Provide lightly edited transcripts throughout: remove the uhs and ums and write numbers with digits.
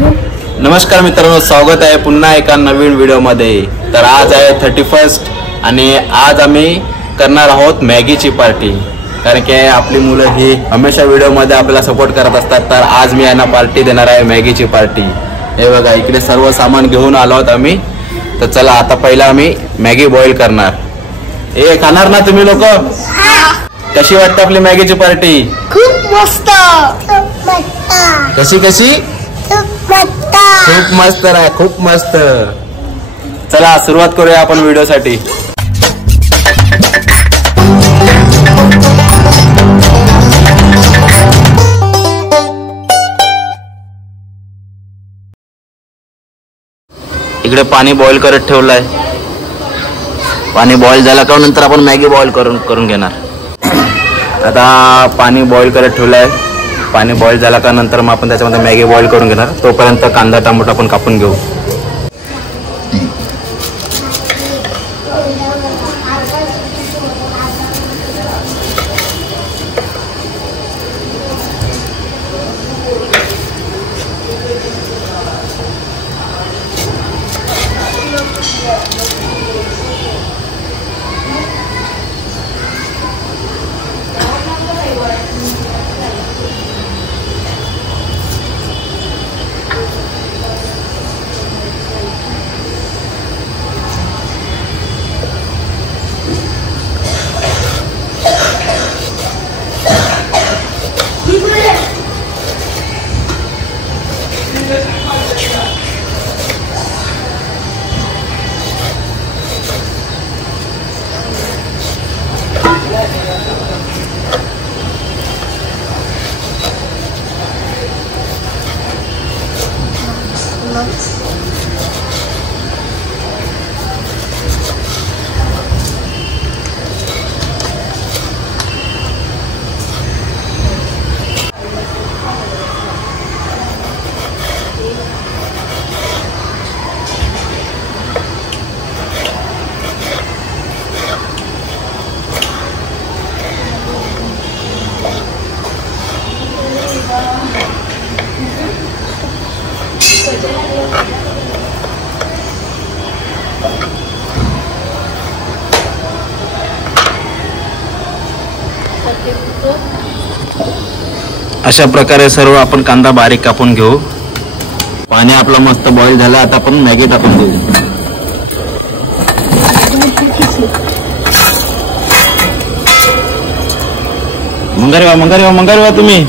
नमस्कार मित्रांनो, स्वागत आहे पुन्हा एका नवीन व्हिडिओमध्ये। तर आज आहे 31 आणि आज आम्ही करणार आहोत मॅगीची पार्टी। कारण की आपली मुलं ही हमेशा व्हिडिओमध्ये आपल्याला सपोर्ट करत असतात। तर आज मी यांना पार्टी देणार आहे, मॅगीची पार्टी। हे बघा, इकडे सर्व सामान घेऊन आलो आहोत आम्ही। तर चला आता पहिला आम्ही मॅगी बॉईल करणार। हे खाणार ना तुम्ही लोक? कशी वाटते आपली मॅगीची पार्टी? खूप मस्त। कशी कशी? खूप मस्त आहे, खूप मस्त। चला सुरुवात करूया आपण व्हिडिओसाठी। इकडे पाणी बॉईल करत ठेवलंय। पाणी बॉईल झालं का नंतर आपण मॅगी बॉईल करून घेणार। आता पाणी बॉईल करत ठेवलंय। पाणी बॉईल झाला का नंतर मग आपण त्याच्यामध्ये मॅगी बॉईल करून घेणार। तोपर्यंत कांदा टमाटर आपण कापून घेऊ। अशा प्रकारे सर्व आपण कांदा बारीक कापून घेऊ। पाणी आपलं मस्त बॉईल झालं। आता आपण मॅगी टाकून घेऊ। मंगारी वा तुम्ही।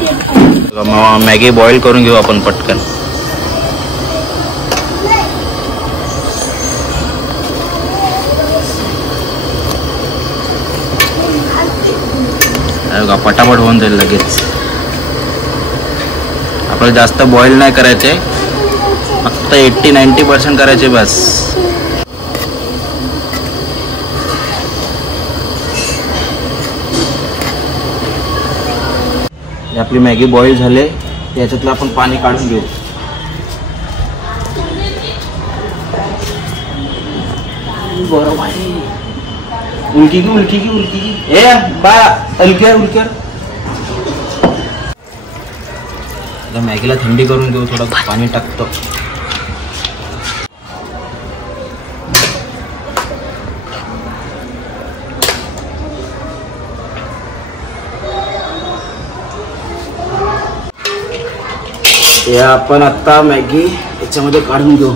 मॅगी बॉईल करून घेऊ आपण पटकन। पटापट होऊन जाईल लगेच। आपल्याला जास्त बॉईल नाही करायचे, फक्त 80-90% करायचे बस। आपली मॅगी बॉईल झाले, याच्यातलं आपण पाणी काढून घेऊ। बरोबर आहे। उलकी ए बा उलक्या मॅगीला थंडी करून घेऊ। थोडं पाणी टाकतो। हे आपण आता मॅगी याच्यामध्ये काढून घेऊ।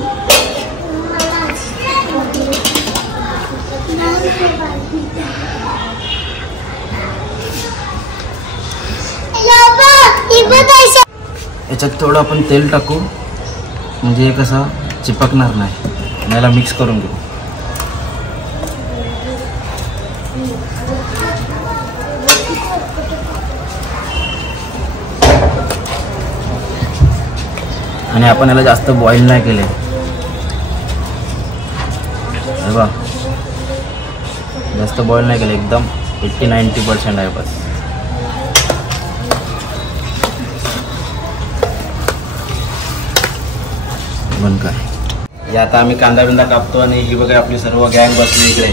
याच्यात थोडं आपण तेल टाकू, म्हणजे कसं चिपकणार नाही। याला मिक्स करून घेऊ। आणि आपण याला जास्त बॉईल नाही केले। बघा, जास्त बॉईल नाही केले, एकदम 80-90% आहे बस। काय आता आम्ही कांदा बिंदा कापतो आणि ही बघा आपली सर्व गँग बसली इकडे।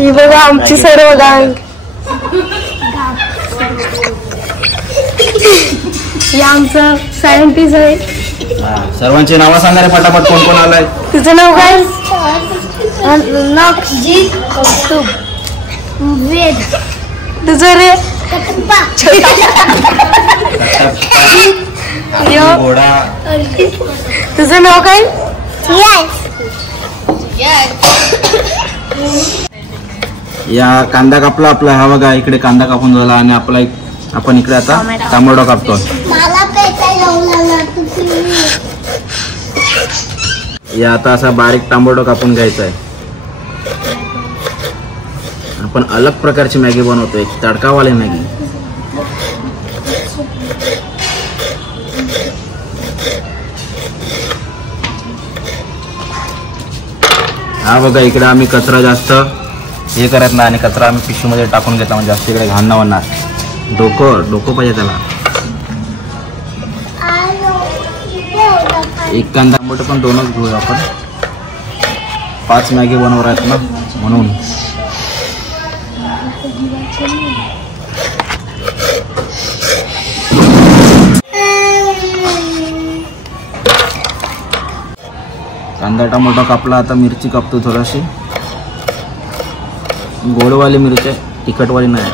ही बघा आमची सर्व गँग। हे आमचं सायंटिस्ट आहे। सर्वांची नावं सांगा रे पटापट, कोण कोण आलाय. तुझं नाव काय? तुझं रे? घोडा. तुझं नाव काय? या कांदा कापला आपला, हा बघा इकडे कांदा कापून झाला आणि आपला आपण इकडे आता टोमॅटो कापतो. या आता असा बारीक टोमॅटो कापून घ्यायचा आहे. आपण अलग प्रकारची मॅगी बनवतोय, तडकावाली मॅगी. हा बघा इकडे आम्ही कचरा जास्त हे करत नाही आणि कचरा आम्ही पिशवीमध्ये टाकून घेतला, म्हणजे जास्त इकडे घाण नाही होणार. डोकं पाहिजे त्याला. एक कांदा टोमॅटो पण दोनच घेऊया आपण, 5 मॅगी बनवणार आहेत ना म्हणून. कांदा टोमॅटो कापला, आता मिरची कापतो थोडीशी. गोडवाली मिरची आहे, तिखटवाली नाही.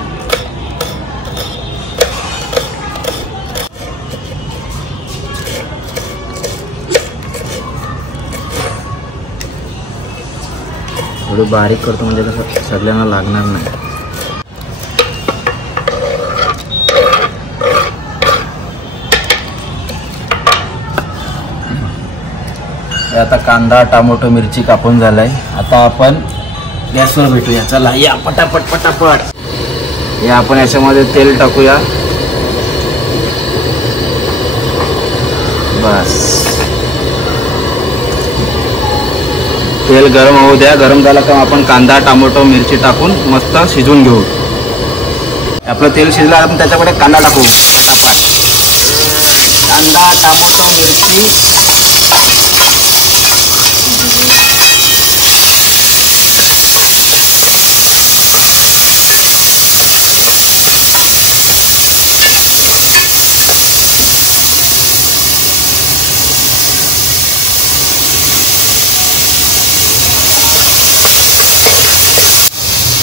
थोडी बारीक करतो म्हणजे कसं सगळ्यांना लागणार नाही. आता कांदा टोमॅटो मिरची कापून झालाय. आता आपण गॅसवर भेटूया. चला या पटापट पटापट. या आपण याच्यामध्ये तेल टाकूया. बस तेल गरम होऊ द्या. गरम झालं का आपण कांदा टोमॅटो मिरची टाकून मस्त शिजवून घेऊ. आपलं तेल शिजलं आपण त्याच्याकडे कांदा टाकू पटापट. कांदा टोमॅटो मिरची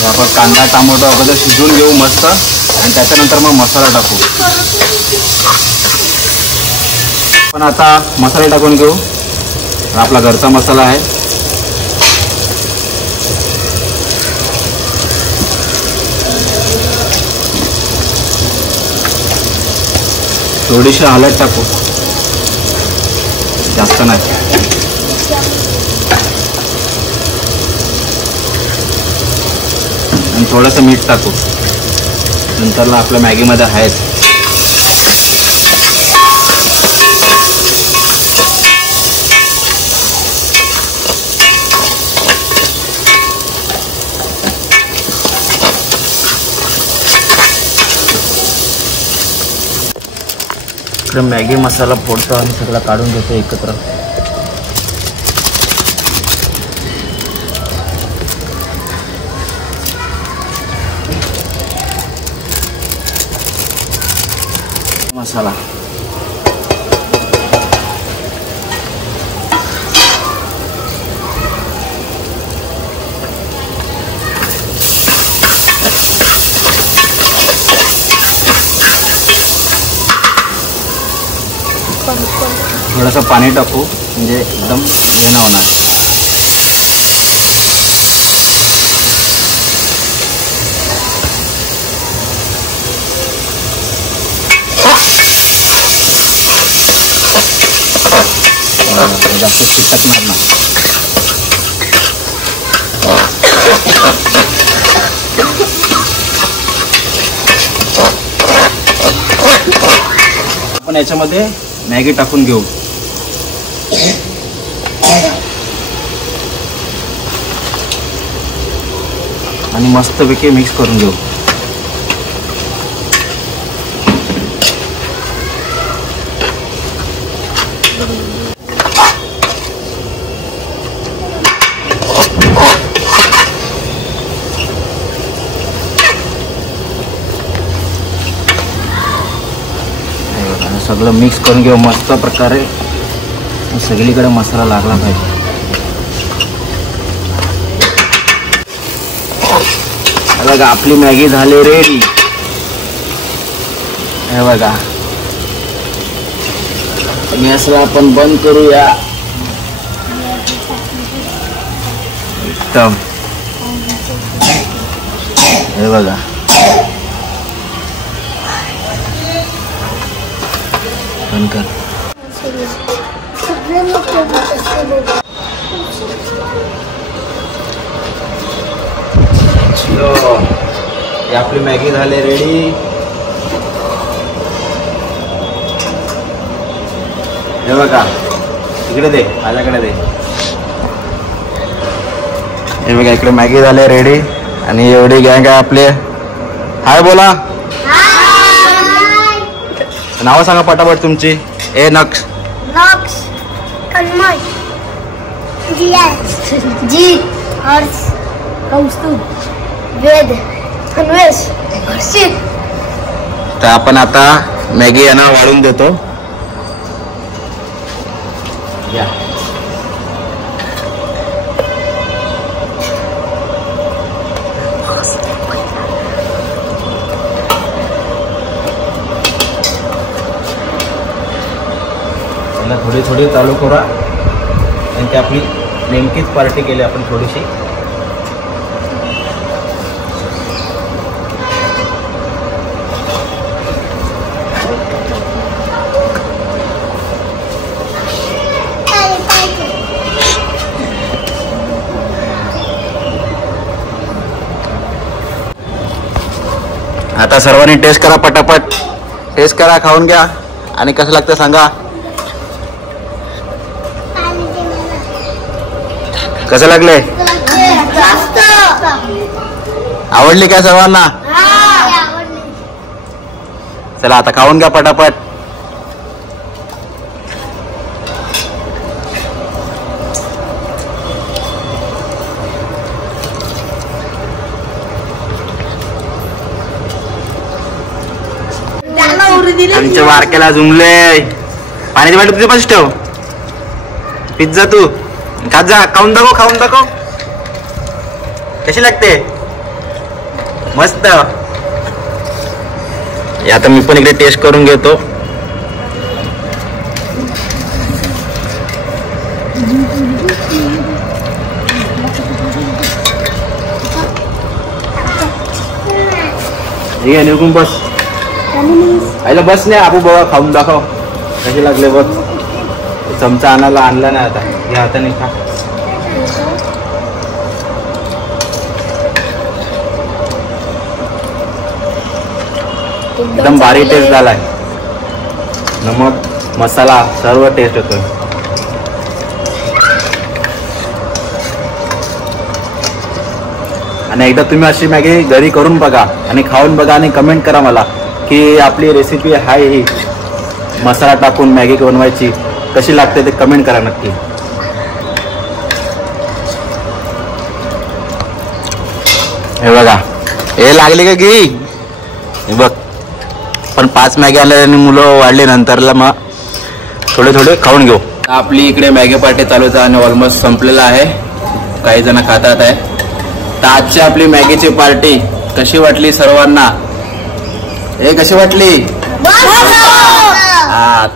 आपण कांदा टोमॅटो अगोदर शिजवून घेऊ मस्त आणि त्याच्यानंतर मग मसाला टाकू. पण आता मसाला टाकून घेऊ. आपला घरचा मसाला आहे. थोडीशी हळद टाकू, जास्त नाही. आणि थोडंसं मीठ टाकू. नंतरला आपल्या मॅगीमध्ये आहेच. इकडे मॅगी मसाला फोडतो आणि सगळं काढून घेतो एकत्र. मसाला थोडंसं पाणी टाकू म्हणजे एकदम हे नाही होणार. जास्त चिटकणार ना. आपण याच्यामध्ये मॅगी टाकून घेऊ. आणि मस्तपैकी मिक्स करून घेऊ. सगळं मिक्स करून घेऊ मस्त प्रकारे. सगळीकडे मसाला लागला पाहिजे. बघा आपली मॅगी झाली रेडी. हे बघा गॅसला आपण बंद करूया. एकदम हे बघा बंद कर. आपली मॅगी झाली रेडी. हे बघा इकडे दे, माझ्याकडे दे. हे बघा इकडे मॅगी झाले रेडी. आणि एवढी गँग आहे आपले. हाय बोला. नावं सांगा पटापट तुमची. ए नक्ष नक्ष तन्मय जीत हर्ष कौस्तुभ वेद अन्वेष हर्षित. तर आपण आता मॅगी यांना वाढून देतो. या थोडी थोडी चालू करा. आणि आपली नेमकीच पार्टी केली आपण थोडीशी. आता सर्वांनी टेस्ट करा पटापट. टेस्ट करा, खाऊन घ्या आणि कसं लागतं सांगा. कसं लागले? आवडली काय सर्वांना? चला आता खाऊन घ्या पटापट. आमच्या बारक्याला झुमले. पाण्याची बाटली तुझी पास ठेव. पिझ्झा तू खात जा. खाऊन दाखव, खाऊन दाखव कशी लागते. मस्त. आता मी पण इकडे टेस्ट करून घेतो. ठीक आहे निघून बस. आईला बस नाही आपू बाबा खाऊन दाखव कशी लागले बघ. चमचा आणला नाही आता. या हाताने खा. एकदम भारी टेस्ट झालाय. नमक मसाला सर्व टेस्ट होतोय. आणि एकदा तुम्ही अशी मॅगी घरी करून बघा आणि खाऊन बघा आणि कमेंट करा मला की आपली रेसिपी आहे ही मसाला टाकून मॅगी बनवायची कशी लागते ते कमेंट करा नक्की. हे बघा हे लागली का घी. हे बघ पण 5 मॅगी आल्या आणि मुलं वाढले नंतरला मग थोडे थोडे खाऊन घेऊ. आपली इकडे मॅगी पार्टी चालू आहे आणि ऑलमोस्ट संपलेला आहे. काही जण खातात आहे. तर आजची आपली मॅगीची पार्टी कशी वाटली सर्वांना? हे कशी वाटली?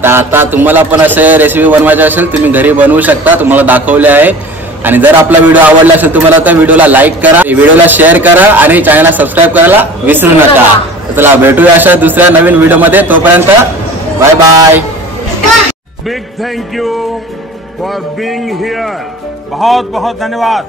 आता तुम्हाला पण असे रेसिपी बनवायची असेल तुम्ही घरी बनवू शकता. तुम्हाला दाखवले आहे. आणि जर आपला व्हिडिओ आवडला असेल तुम्हाला तर व्हिडिओला लाईक करा, व्हिडिओला शेअर करा आणि चॅनलला सबस्क्राईब करायला विसरू नका. चला भेटूया अशा दुसऱ्या नवीन व्हिडिओ मध्ये. तोपर्यंत bye bye. Big thank you for being here. बहुत बहुत धन्यवाद.